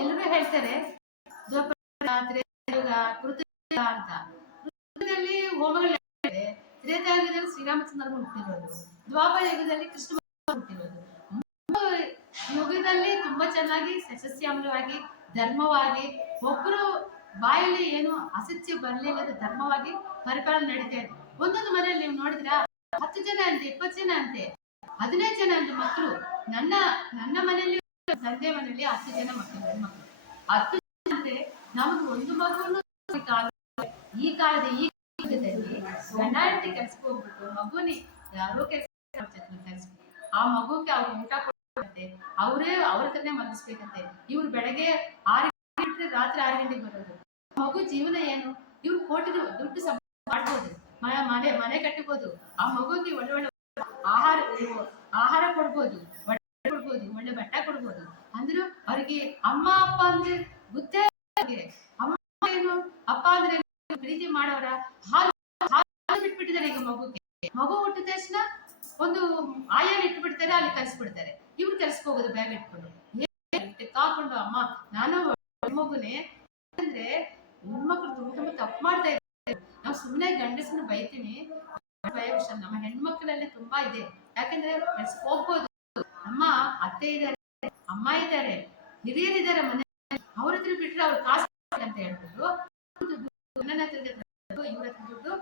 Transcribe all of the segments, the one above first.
ಎಲ್ಲರೂ ಹೇಳ್ತಾರೆ ತ್ರೇತಾಯುಗ ಕೃತಯುಗ ಅಂತ. ಕೃತಯುಗದಲ್ಲಿ ಹೋಮಗಳು ತ್ರೇತಾಯುಗದಲ್ಲಿ ಶ್ರೀರಾಮಚಂದ್ರರು ಹುಟ್ಟಿರೋದು, ದ್ವಾಪರ ಯುಗದಲ್ಲಿ ಕೃಷ್ಣ ಹುಟ್ಟಿರೋದು. ಯುಗದಲ್ಲಿ ತುಂಬಾ ಚೆನ್ನಾಗಿ ಸಸ್ಯಶ್ಯಾಮಲವಾಗಿ ಧರ್ಮವಾಗಿ ಒಬ್ಬರು ಬಾಯಲ್ಲಿ ಏನು ಅಸತ್ಯ ಬರಲಿಲ್ಲದ ಧರ್ಮವಾಗಿ ಪರಿಪಾಲನೆ ನಡೀತಾ ಇದೆ. ಒಂದೊಂದು ಮನೆಯಲ್ಲಿ ನೀವು ನೋಡಿದ್ರ 10 ಜನ ಅಂತೆ, 20 ಜನ ಅಂತೆ, 15 ಜನ ಅಂತ ಮಕ್ಕಳು. ನನ್ನ ಮನೆಯಲ್ಲಿ ತಂದೆ ಮನೆಯಲ್ಲಿ 10 ಜನ ಮಕ್ಕಳು, ಹೆಣ್ಮಕ್ಳು 10 ಜನ ಅಂದ್ರೆ ನಮ್ಗೆ ಒಂದು ಮಗುನು ಈ ಕಾಲದ ಈ ಯುಗದಲ್ಲಿ ಗಂಡ ಹೆಂಡತಿ ಕೆಲ್ಸಕ್ಕೆ ಹೋಗ್ಬಿಟ್ಟು ಮಗುನಿ ಯಾರೋ ಕೆಲಸ ಆ ಮಗುಗೆ ಅವ್ರು ಊಟ ಕೊಡುತ್ತೆ, ಅವರೇ ಅವ್ರ ಹತ್ರನೇ ಮಲಗಿಸ್ಬೇಕಂತೆ. ಇವ್ರು ಬೆಳಗ್ಗೆ 6 ಗಂಟೆ ರಾತ್ರಿ 6 ಗಂಟೆಗೆ ಬರೋದು. ಮಗು ಜೀವನ ಏನು? ಇವ್ರು ಕೋಟಿ ದುಡ್ಡು ಮಾಡ್ಬೋದು, ಮನೆ ಕಟ್ಟಬಹುದು, ಆ ಮಗುಗೆ ಒಳ್ಳೆ ಆಹಾರ ಕೊಡ್ಬೋದು, ಒಳ್ಳೆ ಬಟ್ಟೆ ಕೊಡ್ಬೋದು. ಅಂದ್ರೂ ಅವ್ರಿಗೆ ಅಮ್ಮ ಅಪ್ಪ ಅಂದ್ರೆ ಗೊತ್ತೇ. ಅಮ್ಮ ಏನು ಅಪ್ಪ ಅಂದ್ರೆ ಪ್ರೀತಿ ಮಾಡೋರ ಹಾಲು ಬಿಟ್ಬಿಟ್ಟಿದ್ದಾರೆ. ಈಗ ಮಗು ಹುಟ್ಟಿದ ತಕ್ಷಣ ಒಂದು ಆಯಾನ ಇಟ್ಬಿಡ್ತಾರೆ, ಅಲ್ಲಿ ಕಲ್ಸ್ಬಿಡ್ತಾರೆ. ಇವ್ರು ಕೆಲ್ಸಕ್ಕೆ ಹೋಗೋದು ಬ್ಯಾಗ್ ಇಟ್ಕೊಂಡು ಕಾಕೊಂಡು. ಅಮ್ಮ ನಾನು ಮಗುನೇ ಅಂದ್ರೆ ಹೆಣ್ಮಕ್ಳು ತುಂಬಾ ತಪ್ಪು ಮಾಡ್ತಾ ಇದ್ದಾರೆ. ನಾವು ಸುಮ್ಮನೆ ಗಂಡಸನ್ನ ಬೈತೀವಿ, ನಮ್ಮ ಹೆಣ್ಮಕ್ಳಲ್ಲಿ ತುಂಬಾ ಇದೆ. ಯಾಕಂದ್ರೆ ಕೆಲ್ಸಕ್ಕೆ ಹೋಗ್ಬೋದು, ಅಮ್ಮ ಅತ್ತೆ ಇದ್ದಾರೆ, ಅಮ್ಮ ಇದ್ದಾರೆ, ಹಿರಿಯರಿದ್ದಾರೆ ಮನೆ, ಅವ್ರ ಹತ್ರ ಬಿಟ್ರೆ ಅವ್ರು ಕಾಸು ಅಂತ ಹೇಳ್ಬಿಟ್ಟು ನನ್ನ ಹತ್ರ ಇವ್ರ ಹತ್ರ ದುಡ್ಡು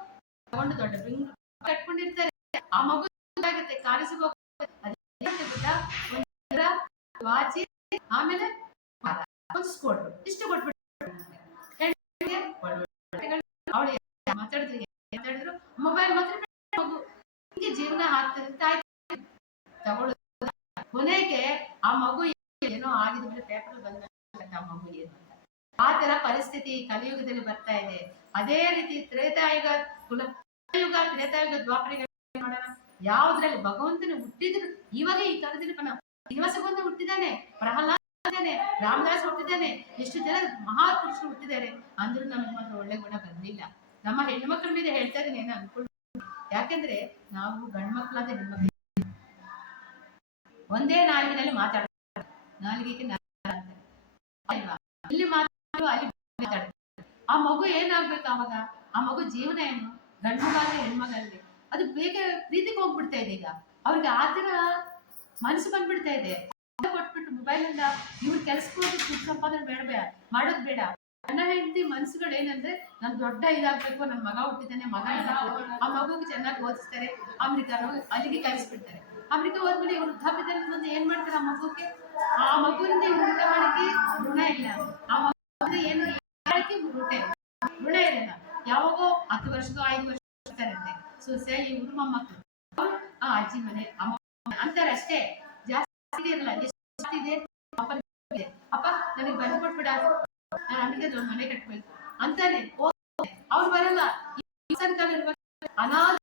ತಗೊಂಡು ದೊಡ್ಡ ಬಿಂಗ್ ಕಟ್ಕೊಂಡಿರ್ತಾರೆ. ಆ ಮಗು ಆಗುತ್ತೆ, ಕಾಲೇಜಿಗೆ ವಾಚಿ, ಆಮೇಲೆ ಒಂದು ಸ್ಕೂಟರ್, ಇಷ್ಟು ಕೊಟ್ಬಿಟ್ಟು ಅವಳು ಮಾತಾಡಿದ್ರು ಮೊಬೈಲ್ ಮಾತ್ರ ಮಗು ಹಿಂಗೆ ಜೀವನ ಆಗ್ತದೆ ತಗೊಳ್ಳೋದು. ಕೊನೆಗೆ ಆ ಮಗು ಏನೋ ಆಗಿದ್ರೆ ಪೇಪರ್ ಬಂದ ಆ ಮಗು ಏನು ಅಂತ ಆ ತರ ಪರಿಸ್ಥಿತಿ ಕಲಿಯುಗದಲ್ಲಿ ಬರ್ತಾ ಇದೆ. ಅದೇ ರೀತಿ ತ್ರೇತಾಯುಗ ದ್ವಾಪರ ನೋಡೋಣ, ಯಾವ್ದ್ರಲ್ಲಿ ಭಗವಂತನ ಹುಟ್ಟಿದ್ರು. ಇವಾಗ ಈ ಕಾಲದಲ್ಲಿ ಶ್ರೀನಿವಾಸ ಹುಟ್ಟಿದ್ದಾನೆ, ಪ್ರಹ್ಲಾದ ಹುಟ್ಟಿದ್ದಾನೆ, ರಾಮದಾಸ್ ಹುಟ್ಟಿದ್ದಾನೆ, ಎಷ್ಟು ಜನ ಮಹಾಪುರುಷರು ಹುಟ್ಟಿದ್ದಾರೆ. ಅಂದ್ರೂ ನಮ್ಗೆ ಮಾತ್ರ ಒಳ್ಳೆ ಗುಣ ಬಂದಿಲ್ಲ. ನಮ್ಮ ಹೆಣ್ಮಕ್ಳ ಮೇಲೆ ಹೇಳ್ತಾ ಇದೀನಿ ಏನೋ ಅನ್ಕೊಂಡು. ಯಾಕಂದ್ರೆ ನಾವು ಗಂಡ್ಮಕ್ಳಾದ ಹೆಣ್ಮಕ್ಳು ಒಂದೇ ನಾಲ್ಗಿನಲ್ಲಿ ಮಾತಾಡ್ತಾರೆ, ನಾಲ್ಗಿಗೆ ಅಲ್ವಾ, ಇಲ್ಲಿ ಮಾತಾಡೋ ಅಲ್ಲಿ ಮಾತಾಡ್ತಾರೆ. ಆ ಮಗು ಏನಾಗ್ಬೇಕು ಅವಾಗ? ಆ ಮಗು ಜೀವನ ಏನು? ಗಂಡ್ಮಗಾದ್ರೆ ಹೆಣ್ಮಗಲ್ಲಿ ಅದು ಬೇಗ ಪ್ರೀತಿಗೆ ಹೋಗ್ಬಿಡ್ತಾ ಇದೆ. ಈಗ ಅವ್ರಿಗೆ ಆತರ ಮನಸ್ಸು ಬಂದ್ಬಿಡ್ತಾ ಇದೆ. ಕೊಟ್ಬಿಟ್ಟು ಮೊಬೈಲ್ ಇಂದ ಇವ್ರು ಕೆಲ್ಸಕ್ಕೆ ಹೋಗಿ ದುಡ್ಡು ಸಂಪಾದನೆ ಮಾಡೋದು ಬೇಡ. ಗಂಡ ಹೆಂಡತಿ ಮನ್ಸುಗಳು ಏನಂದ್ರೆ ನನ್ ದೊಡ್ಡ ಇದಾಗ್ಬೇಕು, ನನ್ ಮಗ ಹುಟ್ಟಿದ್ದಾನೆ, ಮಗ ಆ ಮಗುಗೆ ಚೆನ್ನಾಗಿ ಓದಿಸ್ತಾರೆ, ಅಲ್ಲಿಗೆ ಕಲಿಸ್ಬಿಡ್ತಾರೆ. ಅಮೆರಿಕ ಹೋದ್ಮೇಲೆ ಇವ್ರು ವೃದ್ಧಾಪ್ಯದಲ್ಲಿ ಬಂದು ಏನ್ ಮಾಡ್ತಾರೆ? ಆ ಮಗುವಿಂದ ಇವ್ರು ಊಟ ಮಾಡಕ್ಕೆ ಋಣ ಇಲ್ಲ, ಆ ಮಗು ಏನು ಋಣ ಇರಲ್ಲ. ಯಾವಾಗೋ 10 ವರ್ಷಕ್ಕೋ 5 ವರ್ಷ ಇರ್ತಾರಂತೆ ಸೊಸೆ, ಇವ್ರು ಮೊಮ್ಮಕ್ಕಳು ಆ ಅಜ್ಜಿ ಮನೆ ಅಂತಾರೆ ಅಷ್ಟೇ, ಜಾಸ್ತಿ ಇರಲ್ಲ. ಎಷ್ಟು ಇದೆ ಅಪ್ಪ ನನಗೆ ಬಂದು ಕೊಟ್ಬಿಡ, ನಾನು ಅದಕ್ಕೆ ಮನೆ ಕಟ್ಬೇಕು ಅಂತಾನೆ ಅವ್ರು ಬರಲ್ಲ. ಅನಾಥ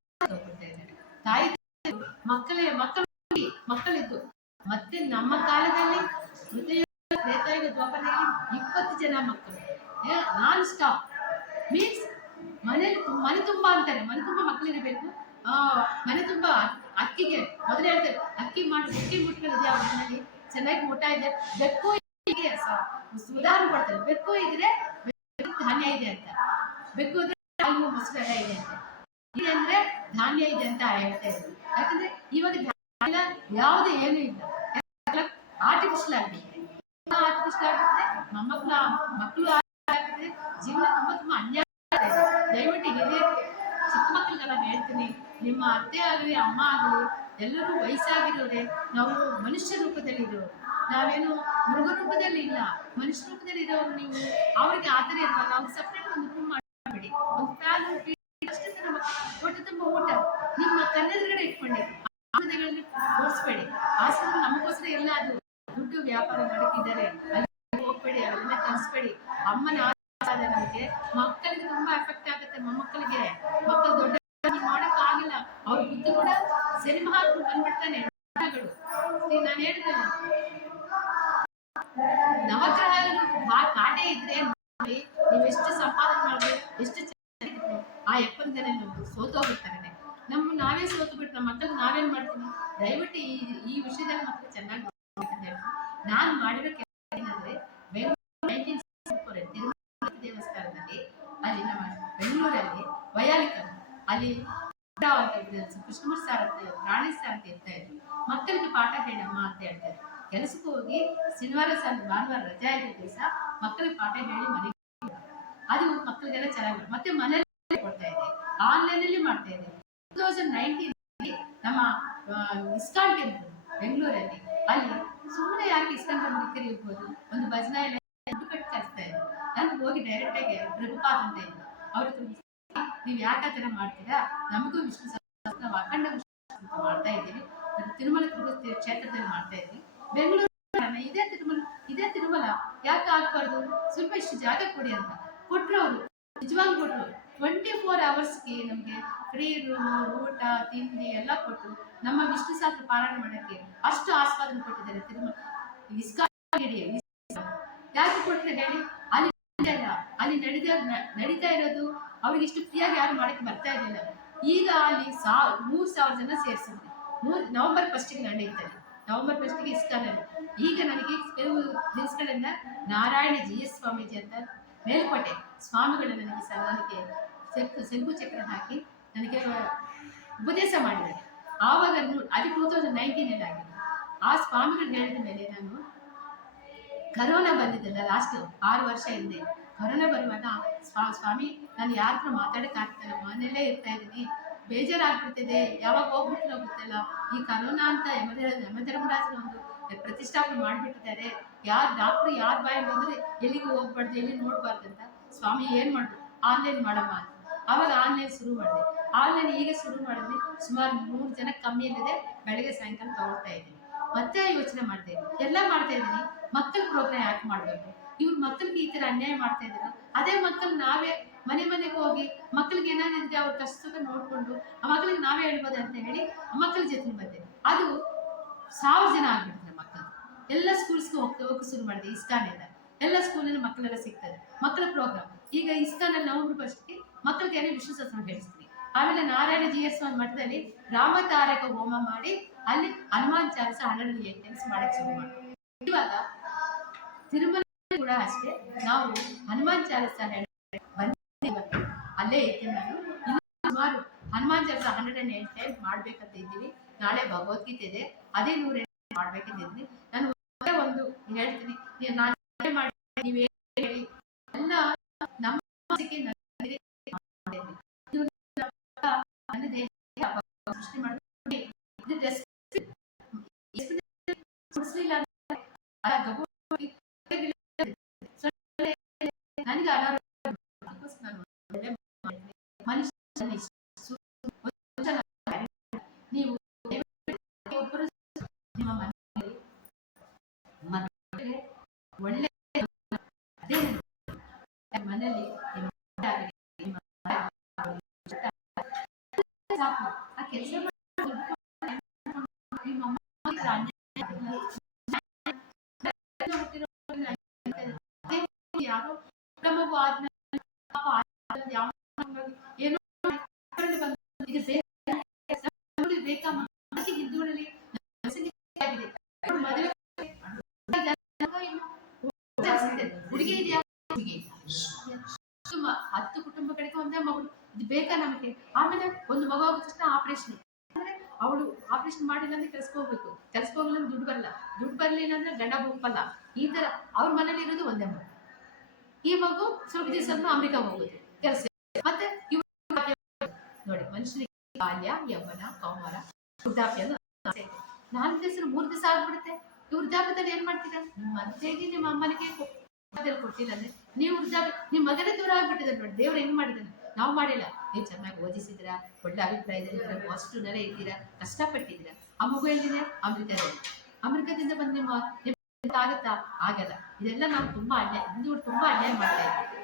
ತಾಯಿ ಮಕ್ಕಳಿದ್ದು. ಮತ್ತೆ ನಮ್ಮ ಕಾಲದಲ್ಲಿ ತ್ರೇತಾಯುಗ ದ್ವಾಪರದಲ್ಲಿ 20 ಜನ ಮಕ್ಕಳು ನಾನ್ ಸ್ಟಾಪ್. ಮೀನ್ಸ್ ಮನೆ ತುಂಬಾ ಅಂತಾರೆ, ಮನೆ ತುಂಬಾ ಮಕ್ಕಳಿರಬೇಕು. ಮನೆ ತುಂಬಾ ಅಕ್ಕಿಗೆ ಮೊದಲೇ ಹೇಳ್ತಾರೆ, ಅಕ್ಕಿ ಮುಟ್ಕೊಂಡಿದ್ಯಾ ಮನೆಯಲ್ಲಿ ಚೆನ್ನಾಗಿ ಊಟ ಇದೆ, ಬೆಕ್ಕು ಹೀಗೆ ಉದಾಹರಣೆ ಕೊಡ್ತಾರೆ. ಬೆಕ್ಕು ಇದ್ರೆ ಧಾನ್ಯ ಇದೆ ಅಂತ, ಬೆಕ್ಕು ಇದ್ರೆ ಹಾಲು ಮೊಸರೆಲ್ಲ ಇದೆ ಅಂತ, ಇದಂದ್ರೆ ಧಾನ್ಯ ಇದೆ ಅಂತ ಹೇಳ್ತಾ ಇದ್ರು. ಯಾಕಂದ್ರೆ ಇವಾಗ ಧಾನ್ಯ ಯಾವ್ದು ಏನೂ ಇಲ್ಲ, ಆರ್ಟಿಫಿಷಿಯಲ್ ಆಗಿದೆ. ಮಕ್ಕಳು ಆಗಿದೆ, ಜೀವನ ತುಂಬಾ ಅನ್ಯಾಯ. ದಯವಿಟ್ಟು ಹಿರಿಯರು ಚಿಕ್ಕ ಮಕ್ಕಳಿಗೆಲ್ಲ ಹೇಳ್ತೀನಿ, ನಿಮ್ಮ ಅತ್ತೆ ಆಗಲಿ ಅಮ್ಮ ಆಗಲಿ ಎಲ್ಲರೂ ವಯಸ್ಸಾಗಿರೋರೆ, ನಾವು ಮನುಷ್ಯ ರೂಪದಲ್ಲಿ ಇರೋರು, ನಾವೇನು ಮೃಗ ರೂಪದಲ್ಲಿ ಇಲ್ಲ, ಮನುಷ್ಯ ರೂಪದಲ್ಲಿ ಇರೋರು. ನೀವು ಅವ್ರಿಗೆ ಆತರ ಇರುವಾಗ ಅವ್ರಿಗೆ ಸಪ್ರೇಟ್ ಒಂದು ರೂಮ್ ಮಾಡಬೇಡಿ, ಒಂದು ಫ್ಯಾನ್ ಹೊಟ್ಟೆ ತುಂಬ ಊಟ ನಿಮ್ಮ ಕಣ್ಣೆದುರುಗಡೆ ಇಟ್ಕೊಂಡಿ, ತೋರಿಸ್ಬೇಡಿ. ಆಸ್ಪತ್ರೆ ನಮಗೋಸ್ಕರ ಎಲ್ಲ ಅದು ದುಡ್ಡು ವ್ಯಾಪಾರ ಮಾಡಕ್ಕಿದ್ದಾರೆ, ಅಲ್ಲಿ ಹೋಗ್ಬೇಡಿ, ಅದನ್ನ ಕಲಿಸ್ಬೇಡಿ. ಅಮ್ಮನ ನಮಗೆ ಮಕ್ಕಳಿಗೆ ತುಂಬಾ ಎಫೆಕ್ಟ್ ಆಗುತ್ತೆ. ಮೊಮ್ಮಕ್ಕಳಿಗೆ ಮಕ್ಕಳು ದೊಡ್ಡ ಮಾಡಕ್ ಆಗಿಲ್ಲ, ಅವ್ರ ಬುದ್ಧಿ ಕೂಡ ಸಿನಿಮಾ ಹಾಕಿ ಬಂದ್ಬಿಡ್ತಾನೆ. ನಾನು ಹೇಳ್ತೇನೆ, ನವಗ್ರಹಗಳು ಕಾಟೆ ಇದ್ರೆ ನೀವೆಷ್ಟು ಸಂಪಾದನೆ ಮಾಡ್ಬೇಕು, ಎಷ್ಟು ಚೆನ್ನಾಗಿತ್ತು ಆ ಯಪ್ಪಂತಾನೆ ಸೋತೋಗ್ಬಿಡ್ತಾರೆ. ನಾವೇ ಸೋತು ಬಿಟ್ಟು ನಮ್ಮ ಮಕ್ಕಳಿಗೆ ನಾವೇನ್ ಮಾಡ್ತೀವಿ? ದಯವಿಟ್ಟು ಈ ವಿಷಯದಲ್ಲಿ ಮಕ್ಕಳು ಚೆನ್ನಾಗಿ ನಾನು ಮಾಡಿರೋ ಕೆಲಸ ಏನಂದ್ರೆ ಅಲ್ಲಿ ಕೃಷ್ಣಮೂರ್ತಿ ಸಾರ್ ಅಂತ ಪ್ರಾಣಿ ಸಾರ್ ಅಂತ ಇರ್ತಾ ಇದ್ರು. ಮಕ್ಕಳಿಗೆ ಪಾಠ ಹೇಳಮ್ಮ ಅಂತ ಹೇಳ್ತಾರೆ. ಕೆಲಸಕ್ಕೆ ಹೋಗಿ ಶನಿವಾರ ಭಾನುವಾರ ರಜಾ ಇದ್ದ ದಿವಸ ಮಕ್ಕಳಿಗೆ ಪಾಠ ಹೇಳಿ ಮನೆಗೆ ಅದು ಮಕ್ಕಳಿಗೆಲ್ಲ ಚೆನ್ನಾಗಿ ಮತ್ತೆ ಮನೇಲಿ ಕೊಡ್ತಾ ಇದೆ, ಆನ್ಲೈನ್ ಅಲ್ಲಿ ಮಾಡ್ತಾ ಇದೆ. 2019 ನಮ್ಮ ಇಸ್ಕಾನ್ ಟೆಂಪಲ್ ಬೆಂಗಳೂರಲ್ಲಿ ಅಲ್ಲಿ ಸುಮ್ಮನೆ ಯಾಕೆ ಇಸ್ಕಾನ್ ಟೆಂಪಲ್ ಕರೀಬಹುದು, ಒಂದು ಭಜನಾ ಎಲ್ಲ ದುಡ್ಡು ಕಟ್ಟಿ ಕಳಿಸ್ತಾ ಇದ್ರು. ನಾನು ಹೋಗಿ ಡೈರೆಕ್ಟ್ ಆಗಿ ಪ್ರಭುಪಾದ್ ಅಂತ ಇದ್ರು, ಅವ್ರ ನೀವ್ ಯಾಕೆ ಆ ತರ ಮಾಡ್ತೀರಾ, ನಮಗೂ ವಿಷ್ಣು ಸಹಸ್ರನಾಮ ನಾವು ಅಖಂಡ ವಿಷ್ಣು ಮಾಡ್ತಾ ಇದ್ದೀವಿ, ತಿರುಮಲ ತಿರುಪತಿ ಕ್ಷೇತ್ರದಲ್ಲಿ ಮಾಡ್ತಾ ಇದ್ದೀವಿ. ಬೆಂಗಳೂರು ಇದೇ ತಿರುಮಲ ಯಾಕೆ ಆಗ್ಬಾರ್ದು, ಸ್ವಲ್ಪ ಇಷ್ಟು ಜಾಗ ಕೊಡಿ ಅಂತ ಕೊಟ್ರು. ಅವರು ನಿಜವಾಗ್ ಕೊಟ್ರು. 24 ಅವರ್ಸ್ಗೆ ನಮ್ಗೆ ಫ್ರೀ ರೂಮ್, ಊಟ, ತಿಂಡಿ ಎಲ್ಲ ಕೊಟ್ಟು ನಮ್ಮ ವಿಷ್ಣು ಸಹಸ್ರ ಪಾರಾಯಣ ಮಾಡಕ್ಕೆ ಅಷ್ಟು ಆಸ್ವಾದನೆ ಕೊಟ್ಟಿದ್ದಾರೆ ತಿರುಮಲ ಇಸ್ಕಾನ್. ಯಾಕೆ ಕೊಟ್ರೆ ಹೇಳಿ, ಅಲ್ಲಿ ನಡೀತಾ ಇರೋದು ಅವ್ರಿಗೆ ಇಷ್ಟು ಫ್ರೀಯಾಗಿ ಯಾರು ಮಾಡಕ್ಕೆ ಬರ್ತಾ ಇರಲಿಲ್ಲ. ಈಗ ಅಲ್ಲಿ 3,000 ಜನ ಸೇರಿಸಿದ್ರು. ನವೆಂಬರ್ 1ಗೆ ನಡೆಯುತ್ತದೆ. ನವೆಂಬರ್ 1ಗೆ ಇಸ್ಕಾನಲ್ಲಿ. ಈಗ ನನಗೆ ಕೆಲವು ದಿವಸಗಳಿಂದ ನಾರಾಯಣ GS ಸ್ವಾಮೀಜಿ ಅಂತ ಮೇಲ್ಕೋಟೆ ಸ್ವಾಮಿಗಳು ನನಗೆ ಶಂಕು ಚಕ್ರ ಹಾಕಿ ನನಗೆ ಉಪದೇಶ ಮಾಡಿದ್ದಾರೆ. ಆವಾಗ ಅದು 2019 ಆಗಿದೆ. ಆ ಸ್ವಾಮಿಗಳು ಹೇಳಿದ ಮೇಲೆ ನಾನು ಕರೋನಾ ಬಂದಿದ್ದಲ್ಲ ಲಾಸ್ಟ್ 6 ವರ್ಷ ಹಿಂದೆ, ಕರೋನಾ ಬರುವಾಗ ಸ್ವಾಮಿ ನಾನು ಯಾರ ಹತ್ರ ಮಾತಾಡಕ್ಕಾಗ್ತಾನೆ, ಮನೆಯಲ್ಲೇ ಇರ್ತಾ ಇದ್ದೀನಿ, ಬೇಜಾರಾಗ್ಬಿಡ್ತಿದೆ, ಯಾವಾಗ ಹೋಗ್ಬಿಟ್ಟು ಗೊತ್ತಿಲ್ಲ. ಈ ಕರೋನಾ ಅಂತ ಯಮಧರ್ಮರಾಜನ ಒಂದು ಪ್ರತಿಷ್ಠಾಪನೆ ಮಾಡಿಬಿಟ್ಟಿದ್ದಾರೆ, ಯಾರು ಡಾಕ್ಟ್ರು ಯಾರ ಬಾಯಿ ಬಂದ್ರೆ ಎಲ್ಲಿಗೂ ಹೋಗ್ಬಾರ್ದು, ಎಲ್ಲಿ ನೋಡ್ಬಾರ್ದು ಅಂತ. ಸ್ವಾಮಿ ಏನ್ ಮಾಡ್ಬೋದು, ಆನ್ಲೈನ್ ಮಾಡಮ್ಮ ಅಂತ. ಆವಾಗ ಆನ್ಲೈನ್ ಶುರು ಮಾಡಿದೆ. ಆನ್ಲೈನ್ ಈಗ ಶುರು ಮಾಡಿದ್ವಿ, ಸುಮಾರು 100 ಜನ ಕಮ್ಮಿ ಇಲ್ಲದೆ ಬೆಳಗ್ಗೆ ಸಾಯಂಕಾಲ ತಗೊಳ್ತಾ ಇದ್ದೀನಿ. ಮತ್ತೆ ಯೋಚನೆ ಮಾಡ್ತಾ ಇದ್ದೀನಿ, ಎಲ್ಲ ಮಾಡ್ತಾ ಇದ್ದೀನಿ, ಮಕ್ಕಳ ಪ್ರೋಗ್ರಾಮ್ ಯಾಕೆ ಮಾಡ್ಬೇಕು, ಇವ್ರ ಮಕ್ಕಳಿಗೆ ಈ ತರ ಅನ್ಯಾಯ ಮಾಡ್ತಾ ಇದ್ರು. ಅದೇ ಮಕ್ಕಳು ನಾವೇ ಮನೆಗೆ ಹೋಗಿ ಮಕ್ಕಳಿಗೆ ಏನಾಗಿದೆ ಅವ್ರ ಕಷ್ಟ ನೋಡ್ಕೊಂಡು ಆ ಮಕ್ಕಳಿಗೆ ನಾವೇ ಹೇಳ್ಬೋದು ಅಂತ ಹೇಳಿ ಮಕ್ಕಳ ಜೊತೆ ಬಂದೆ. ಅದು 1000 ಜನ ಆಗ್ಬಿಡ್ತಾರೆ ಮಕ್ಕಳು. ಎಲ್ಲ ಸ್ಕೂಲ್ಸ್ಗೆ ಹೋಗಿ ಶುರು ಮಾಡಿದೆ. ಇಸ್ಕಾನಿಂದ ಎಲ್ಲ ಸ್ಕೂಲಲ್ಲಿ ಮಕ್ಕಳೆಲ್ಲ ಸಿಗ್ತದೆ, ಮಕ್ಕಳ ಪ್ರೋಗ್ರಾಮ್. ಈಗ ಇಸ್ಕಾನಲ್ಲಿ ನವೆಂಬರ್ 1ಗೆ ಮಕ್ಕಳಿಗೆ ವಿಷ್ಣು ಸಹಸ್ರನಾಮ ಹೇಳಿಸ್ತೀನಿ. ಆಮೇಲೆ ನಾರಾಯಣ GS ಮಠದಲ್ಲಿ ರಾಮತಾರಕ ಹೋಮ ಮಾಡಿ ಅಲ್ಲಿ ಹನುಮಾನ್ ಚಾಲಿಸ 108 ಟೈಮ್ಸ್ ಮಾಡಕ್ಕೆ ಶುರು ಮಾಡಿ. ಇವಾಗ ತಿರುಮಲ ಕೂಡ ಅಷ್ಟೇ, ನಾವು ಹನುಮಾನ್ ಚಾಲಿಸ ಅಲ್ಲೇ ಇದ್ದೀನಿ ನಾನು. ಇನ್ನು ಸುಮಾರು ಹನುಮಾನ್ ಚಾಲಿಸ 108 ಟೈಮ್ ಮಾಡ್ಬೇಕಂತ ಇದ್ದೀವಿ. ನಾಳೆ ಭಗವದ್ಗೀತೆ ಇದೆ, ಅದೇ 108 ಮಾಡ್ಬೇಕಂತ ಇದ್ದೀನಿ. ನಾನು ಒಂದು ಹೇಳ್ತೀನಿ, ನಾನು ನೀವೇ ಹೇಳಿ ಎಲ್ಲ ನಮ್ಮ ಸೃಷ್ಟಿ ಮಾಡಿ ನನಗೆ ನೀವು ಒಬ್ಬರು ನಿಮ್ಮ ಮನೆಯಲ್ಲಿ ಒಳ್ಳೆ ಅದೇ ಮನೆಯಲ್ಲಿ ಸಾಕು ಆ ಕೆಲಸ ಯಾರೋ ನಮಗೂ ಆದ್ಮೇಲೆ ಏನೋ ಬೇಕಾ ಹಿಂದೂಗಳಲ್ಲಿ ಹುಡುಗಿ ಇದೆಯಾ, 10 ಕುಟುಂಬಗಳಿಗೆ ಒಂದೇ ಮಗಳು, ಇದು ಬೇಕಾ ನಮಗೆ. ಆಮೇಲೆ ಒಂದು ಮಗು ಆದ ತಕ್ಷಣ ಆಪರೇಷನ್, ಅಂದ್ರೆ ಅವಳು ಆಪರೇಷನ್ ಮಾಡಿಲ್ಲ ಅಂದ್ರೆ ಕೆಲ್ಸಕ್ಕೆ ಹೋಗ್ಬೇಕು, ಕೆಲ್ಸಕ್ಕೆ ಹೋಗ್ಲಿಲ್ಲ ದುಡ್ಡು ಬರ್ಲಿಲ್ಲ ಅಂದ್ರೆ ಗಂಡ ಒಪ್ಪಲ್ಲ. ಈ ತರ ಅವ್ರ ಮನೇಲಿ ಇರೋದು ಒಂದೇ ಮಗು. ಈ ಮಗು ಸ್ವಲ್ಪ ದಿವಸ ಅಮೆರಿಕ ಹೋಗುತ್ತೆ ಕೆಲಸ. ಮತ್ತೆ ನೋಡಿ, ಮನುಷ್ಯನಿಗೆ ಬಾಲ್ಯ, ಯೌವನ, ಕೌಮಾರ, ವೃದ್ಧಾಪ್ಯ 4 ದಿವಸ 3 ದಿವಸ ಆಗ್ಬಿಡುತ್ತೆ. ಈ ವೃದ್ಧಾಪ್ಯದಲ್ಲಿ ಏನ್ ಮಾಡ್ತೀರಾ, ನಿಮ್ಮ ಮನೆಗೆ ನಿಮ್ಮ ಅಮ್ಮನಿಗೆ ಕೊಟ್ಟಿಲ್ಲ ಅಂದ್ರೆ ನೀವು ವೃದ್ಧಾಪ್ಯ ನಿಮ್ಮ ಮಗನೇ ದೂರ ಆಗ್ಬಿಟ್ಟಿದ್ದಾರೆ. ನೋಡಿ ದೇವ್ರು ಹೆಂಗ್ ಮಾಡಿದಾನೆ, ನಾವು ಮಾಡಿಲ್ಲ. ನೀವು ಚೆನ್ನಾಗಿ ಓದಿಸಿದ್ದೀರಾ, ಒಳ್ಳೆ ಅಭಿಪ್ರಾಯದಲ್ಲಿದ್ದೀರಾ, ಪಾಸಿಟಿವ್ ನಲ್ಲೇ ಇದ್ದೀರಾ, ಕಷ್ಟಪಟ್ಟಿದ್ದೀರಾ. ಆ ಮಗು ಎಲ್ಲಿದೆ, ಅಮೆರಿಕದಿಂದ ಬಂದು ನಿಮ್ಮ ಆಗುತ್ತಾ, ಆಗಲ್ಲ. ಇದೆಲ್ಲ ನಾವು ತುಂಬಾ ಅನ್ಯಾಯ, ಹಿಂದೂ ತುಂಬಾ ಅನ್ಯಾಯ ಮಾಡ್ತಾ ಇದ್ದೀವಿ.